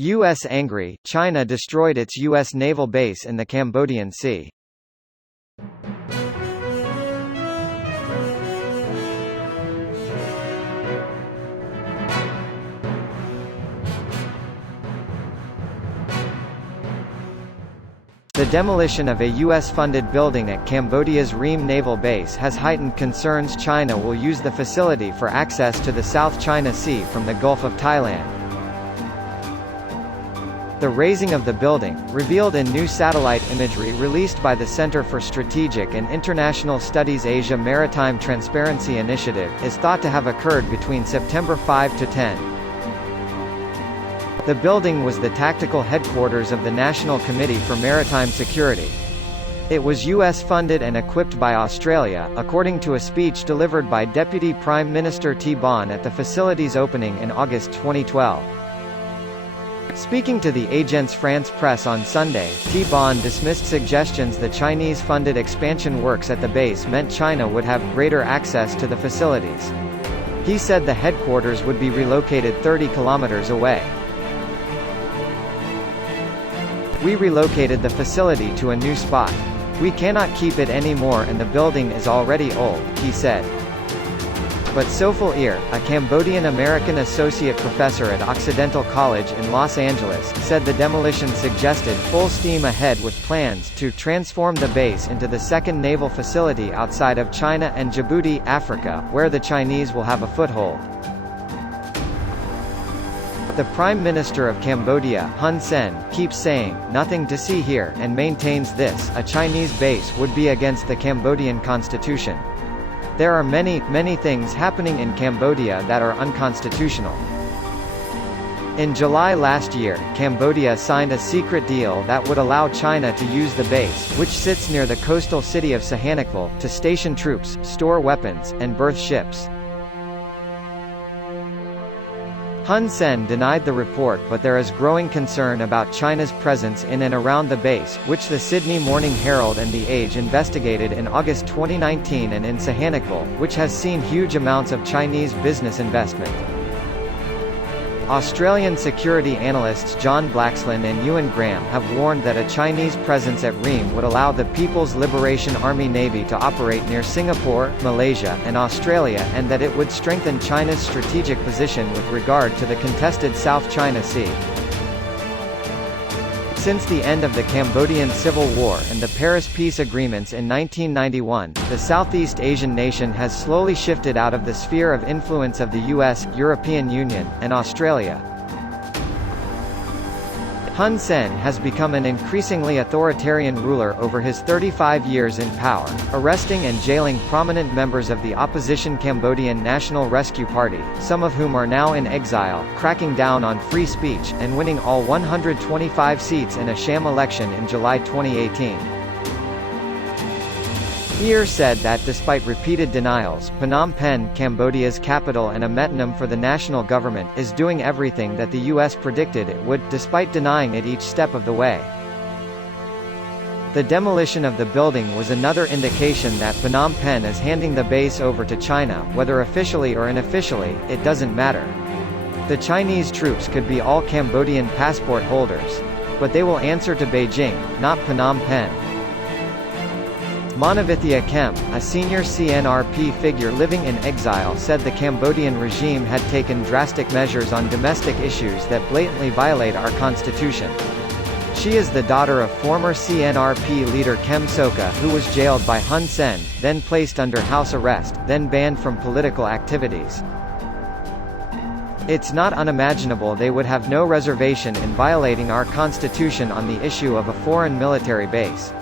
U.S. angry, China destroyed its U.S. naval base in the Cambodian Sea. The demolition of a U.S.-funded building at Cambodia's Ream naval base has heightened concerns China will use the facility for access to the South China Sea from the Gulf of Thailand. The razing of the building, revealed in new satellite imagery released by the Center for Strategic and International Studies Asia Maritime Transparency Initiative, is thought to have occurred between September 5 to 10. The building was the tactical headquarters of the National Committee for Maritime Security. It was US-funded and equipped by Australia, according to a speech delivered by Deputy Prime Minister Banh at the facility's opening in August 2012. Speaking to the Agence France Presse on Sunday, Banh dismissed suggestions the Chinese-funded expansion works at the base meant China would have greater access to the facilities. He said the headquarters would be relocated 30 kilometers away. "We relocated the facility to a new spot. We cannot keep it anymore and the building is already old," he said. But Sofal Ir, a Cambodian-American associate professor at Occidental College in Los Angeles, said the demolition suggested full steam ahead with plans to transform the base into the second naval facility outside of China and Djibouti, Africa, where the Chinese will have a foothold. The Prime Minister of Cambodia, Hun Sen, keeps saying, "Nothing to see here," and maintains this, a Chinese base would be against the Cambodian constitution. There are many things happening in Cambodia that are unconstitutional. In July last year, Cambodia signed a secret deal that would allow China to use the base, which sits near the coastal city of Sihanoukville, to station troops, store weapons, and berth ships. Hun Sen denied the report, but there is growing concern about China's presence in and around the base, which the Sydney Morning Herald and The Age investigated in August 2019, and in Sihanoukville, which has seen huge amounts of Chinese business investment. Australian security analysts John Blaxland and Ewan Graham have warned that a Chinese presence at Ream would allow the People's Liberation Army Navy to operate near Singapore, Malaysia, and Australia, and that it would strengthen China's strategic position with regard to the contested South China Sea. Since the end of the Cambodian Civil War and the Paris Peace Agreements in 1991, the Southeast Asian nation has slowly shifted out of the sphere of influence of the US, European Union, and Australia. Hun Sen has become an increasingly authoritarian ruler over his 35 years in power, arresting and jailing prominent members of the opposition Cambodian National Rescue Party, some of whom are now in exile, cracking down on free speech, and winning all 125 seats in a sham election in July 2018. Ir said that despite repeated denials, Phnom Penh, Cambodia's capital and a metonym for the national government, is doing everything that the US predicted it would, despite denying it each step of the way. The demolition of the building was another indication that Phnom Penh is handing the base over to China, whether officially or unofficially, it doesn't matter. The Chinese troops could be all Cambodian passport holders. But they will answer to Beijing, not Phnom Penh. Manavithya Kem, a senior CNRP figure living in exile, said the Cambodian regime had taken drastic measures on domestic issues that blatantly violate our constitution. She is the daughter of former CNRP leader Kem Sokha, who was jailed by Hun Sen, then placed under house arrest, then banned from political activities. It's not unimaginable they would have no reservation in violating our constitution on the issue of a foreign military base.